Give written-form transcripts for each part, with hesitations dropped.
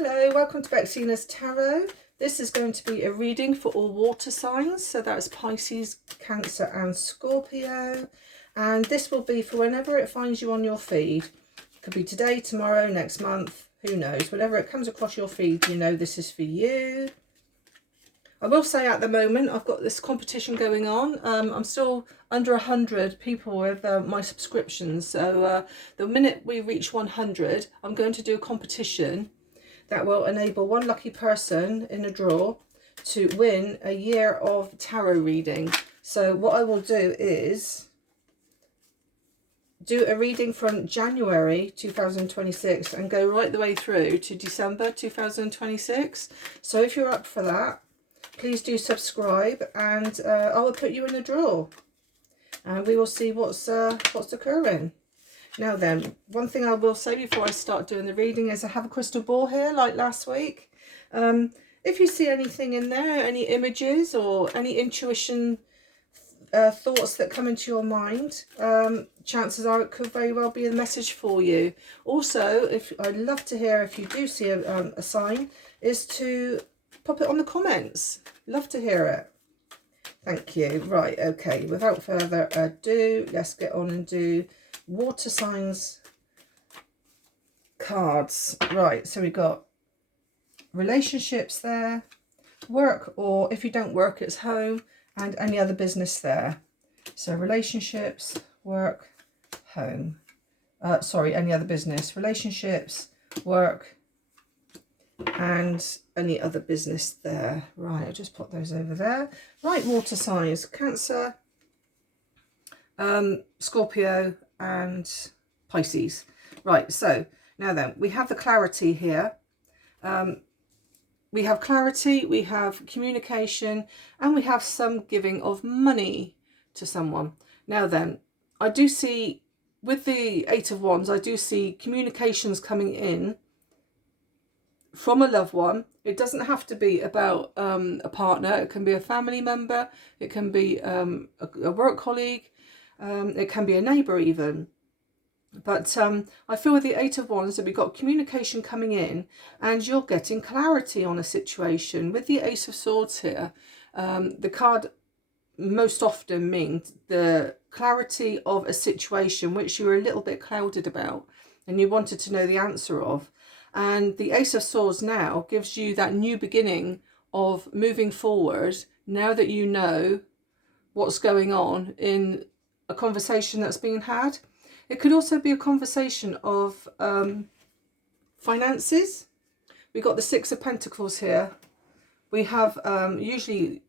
Hello, welcome to Bexina's Tarot. This is going to be a reading for all water signs. So that's Pisces, Cancer and Scorpio. And this will be for whenever it finds you on your feed. It could be today, tomorrow, next month, who knows. Whenever it comes across your feed, you know this is for you. I will say at the moment, I've got this competition going on. I'm still under 100 people with my subscriptions. So the minute we reach 100, I'm going to do a competition that will enable one lucky person in a draw to win a year of tarot reading. So what I will do is do a reading from January 2026 and go right the way through to December 2026. So if you're up for that, please do subscribe, and I will put you in a draw and we will see what's occurring. Now then, one thing I will say before I start doing the reading is I have a crystal ball here like last week. If you see anything in there, any images or any intuition thoughts that come into your mind, chances are it could very well be a message for you. Also, I'd love to hear if you do see a sign, is to pop it on the comments. Love to hear it. Thank you. Right, okay, without further ado, let's get on and do water signs cards. Right, so we got relationships there, work, or if you don't work, it's home, and any other business there. So relationships, work, home. Sorry, any other business. Relationships, work, and any other business there. Right, I'll just put those over there. Right, water signs, Cancer, Scorpio and Pisces. Right, so now then, we have the clarity here. We have clarity, we have communication, and we have some giving of money to someone. Now then, I do see, with the Eight of Wands, I do see communications coming in from a loved one. It doesn't have to be about a partner. It can be a family member. It can be a work colleague. It can be a neighbour even. But I feel with the Eight of Wands that we've got communication coming in and you're getting clarity on a situation. With the Ace of Swords here, the card most often means the clarity of a situation which you were a little bit clouded about and you wanted to know the answer of. And the Ace of Swords now gives you that new beginning of moving forward now that you know what's going on in a conversation that's being had. It could also be a conversation of finances. We've got the Six of Pentacles here. We have usually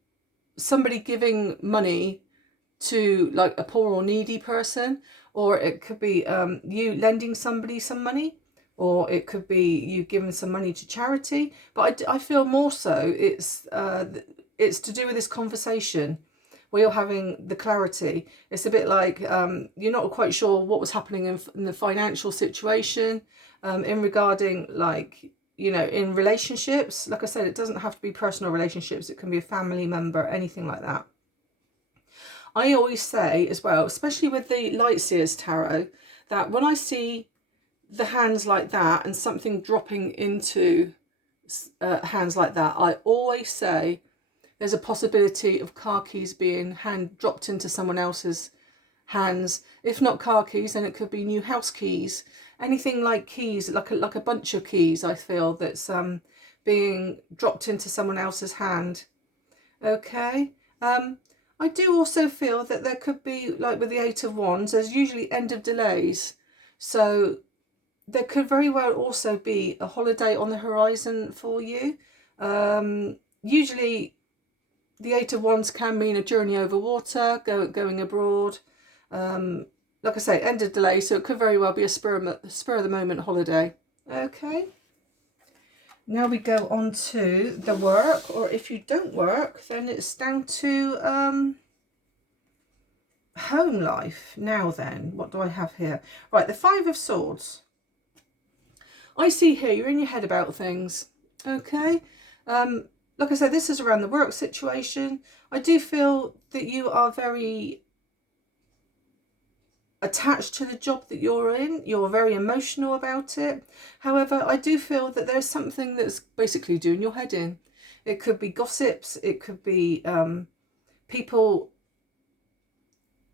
somebody giving money to like a poor or needy person, or it could be you lending somebody some money, or it could be you giving some money to charity. But I feel more so it's to do with this conversation where you're having the clarity. It's a bit like you're not quite sure what was happening in the financial situation, in regarding, like, you know, in relationships. Like I said, it doesn't have to be personal relationships. It can be a family member, anything like that. I always say as well, especially with the Light Seers Tarot, that when I see the hands like that and something dropping into hands like that, I always say there's a possibility of car keys being dropped into someone else's hands. If not car keys, then it could be new house keys. Anything like keys, like a bunch of keys, I feel that's being dropped into someone else's hand. Okay. I do also feel that there could be, like with the Eight of Wands, there's usually end of delays. So there could very well also be a holiday on the horizon for you. Usually the Eight of Wands can mean a journey over water, going abroad. Like I say, end of delay, so it could very well be a spur of the moment holiday. Okay. Now we go on to the work, or if you don't work, then it's down to home life. Now then, what do I have here? Right, the Five of Swords. I see here you're in your head about things. Okay. Like I said, this is around the work situation. I do feel that you are very attached to the job that you're in. You're very emotional about it. However, I do feel that there's something that's basically doing your head in. It could be gossips. It could be people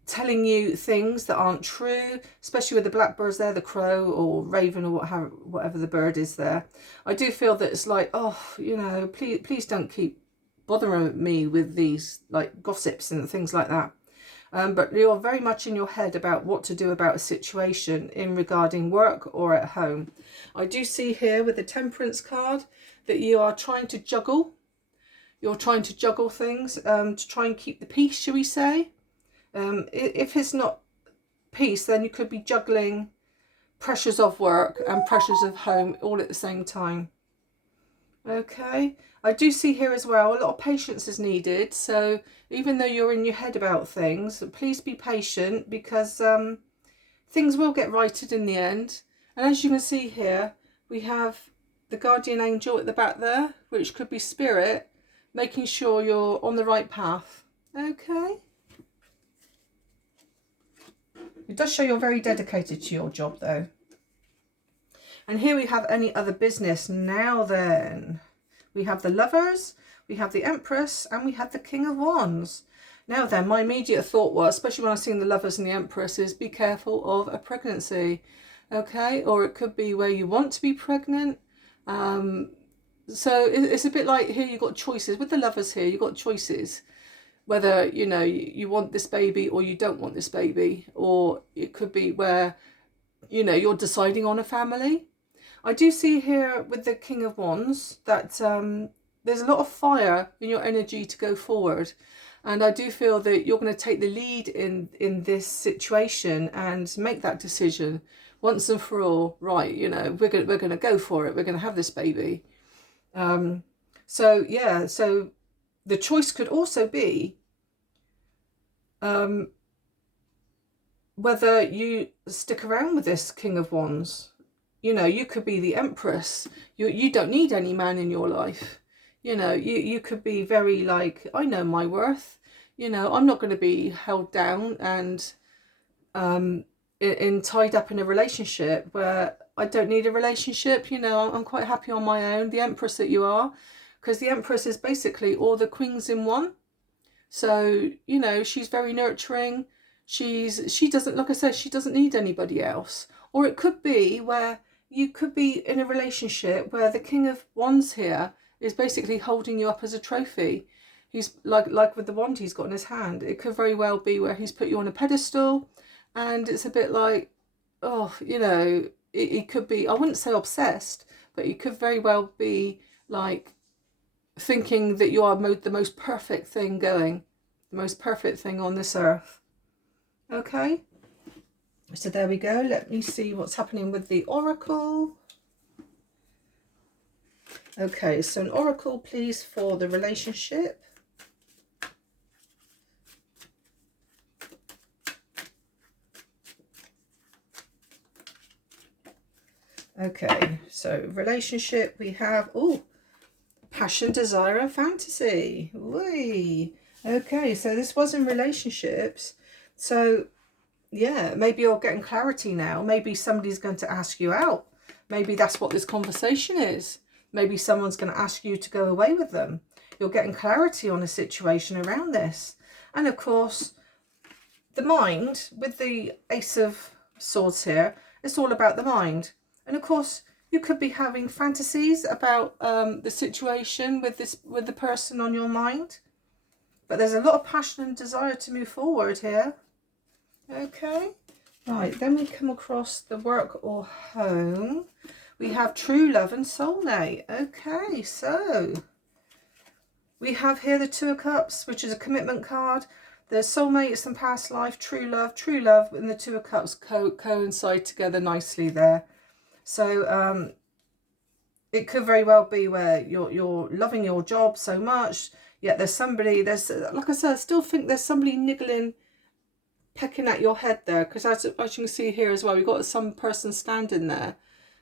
telling you things that aren't true, especially with the blackbirds there, the crow or raven or whatever the bird is there. I do feel that it's like, oh, you know, please don't keep bothering me with these like gossips and things like that. But you're very much in your head about what to do about a situation in regarding work or at home. I do see here with the Temperance card that you are trying to juggle. You're trying to juggle things to try and keep the peace, shall we say. If it's not peace, then you could be juggling pressures of work and pressures of home all at the same time. Okay, I do see here as well, a lot of patience is needed. So even though you're in your head about things, please be patient, because things will get righted in the end. And as you can see here, we have the guardian angel at the back there, which could be spirit, making sure you're on the right path. Okay. It does show you're very dedicated to your job though. And here we have any other business. Now then, we have the Lovers, we have the Empress, and we have the King of Wands. Now then, my immediate thought was, especially when I seen the Lovers and the Empress, is be careful of a pregnancy. Okay, or it could be where you want to be pregnant. So it's a bit like here you've got choices. With the Lovers here, you've got choices. Whether, you know, you want this baby or you don't want this baby. Or it could be where, you know, you're deciding on a family. I do see here with the King of Wands that there's a lot of fire in your energy to go forward. And I do feel that you're going to take the lead in this situation and make that decision once and for all. Right, you know, we're going to go for it. We're going to have this baby. So, yeah, so the choice could also be whether you stick around with this King of Wands. You know, you could be the Empress. You don't need any man in your life. You know, you could be very like, I know my worth. You know, I'm not going to be held down and tied up in a relationship where I don't need a relationship. You know, I'm quite happy on my own. The Empress that you are. Because the Empress is basically all the queens in one. So, you know, she's very nurturing. She doesn't, like I said, she doesn't need anybody else. Or it could be where you could be in a relationship where the King of Wands here is basically holding you up as a trophy. He's like with the wand he's got in his hand. It could very well be where he's put you on a pedestal, and it's a bit like, oh, you know, it could be, I wouldn't say obsessed, but it could very well be like thinking that you are the most perfect thing going, the most perfect thing on this earth. Okay, so there we go. Let me see what's happening with the oracle. Okay, so an oracle please for the relationship. Okay, so relationship we have, oh, passion, desire and fantasy. Whee. Okay, so this was in relationships. So yeah, maybe you're getting clarity now. Maybe somebody's going to ask you out. Maybe that's what this conversation is. Maybe someone's going to ask you to go away with them. You're getting clarity on a situation around this. And of course, the mind, with the Ace of Swords here, it's all about the mind. And of course, you could be having fantasies about the situation with the person on your mind. But there's a lot of passion and desire to move forward here. Okay. Right, then we come across the work or home. We have true love and soulmate. Okay, so we have here the Two of Cups, which is a commitment card. The soulmates and past life, true love, and the Two of Cups coincide together nicely there. So it could very well be where you're loving your job so much, yet there's somebody, like I said, I still think there's somebody niggling, pecking at your head there, because as you can see here as well, we've got some person standing there.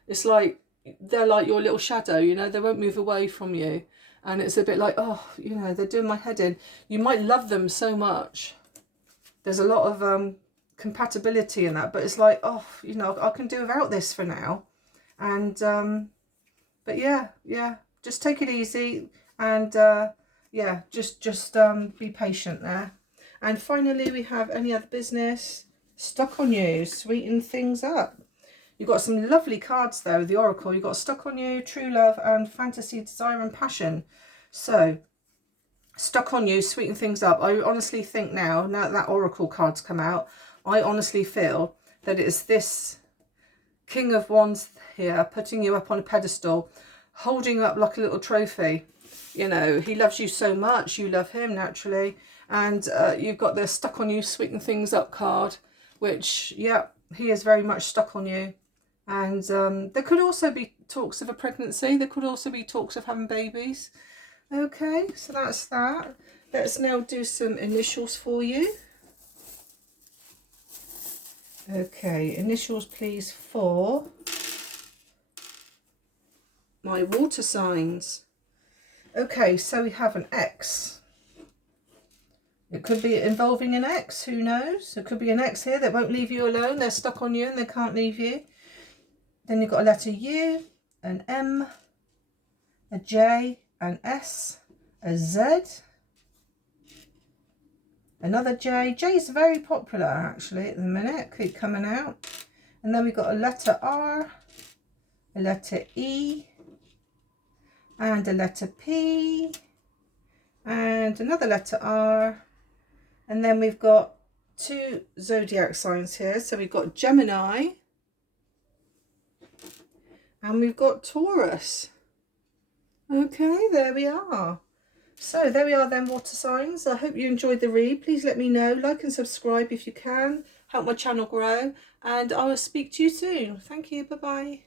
It's like they're like your little shadow, you know, they won't move away from you. And it's a bit like, oh, you know, they're doing my head in. You might love them so much. There's a lot of compatibility in that, but it's like, oh, you know, I can do without this for now. And but yeah, just take it easy, and yeah, just be patient there. And finally, we have any other business, stuck on you, sweeten things up. You've got some lovely cards there with the Oracle. You've got stuck on you, true love, and fantasy, desire, and passion. So stuck on you, sweeten things up. I honestly think now that Oracle card's come out, I honestly feel that it's this King of Wands here, putting you up on a pedestal, holding you up like a little trophy. You know, he loves you so much, you love him naturally. And you've got the stuck on you, sweeten things up card, which, yeah, he is very much stuck on you. And there could also be talks of a pregnancy. There could also be talks of having babies. Okay, so that's that. Let's now do some initials for you. Okay, initials please for my water signs. Okay, so we have an X. It could be involving an X, who knows? It could be an X here that won't leave you alone. They're stuck on you and they can't leave you. Then you've got a letter U, an M, a J, an S, a Z, another J. J is very popular actually at the minute, keep coming out. And then we've got a letter R, a letter E, and a letter P, and another letter R. And then we've got 2 zodiac signs here. So we've got Gemini and we've got Taurus. Okay, there we are. So there we are then, water signs. I hope you enjoyed the read. Please let me know, like and subscribe if you can. Help my channel grow. And I will speak to you soon. Thank you. Bye-bye.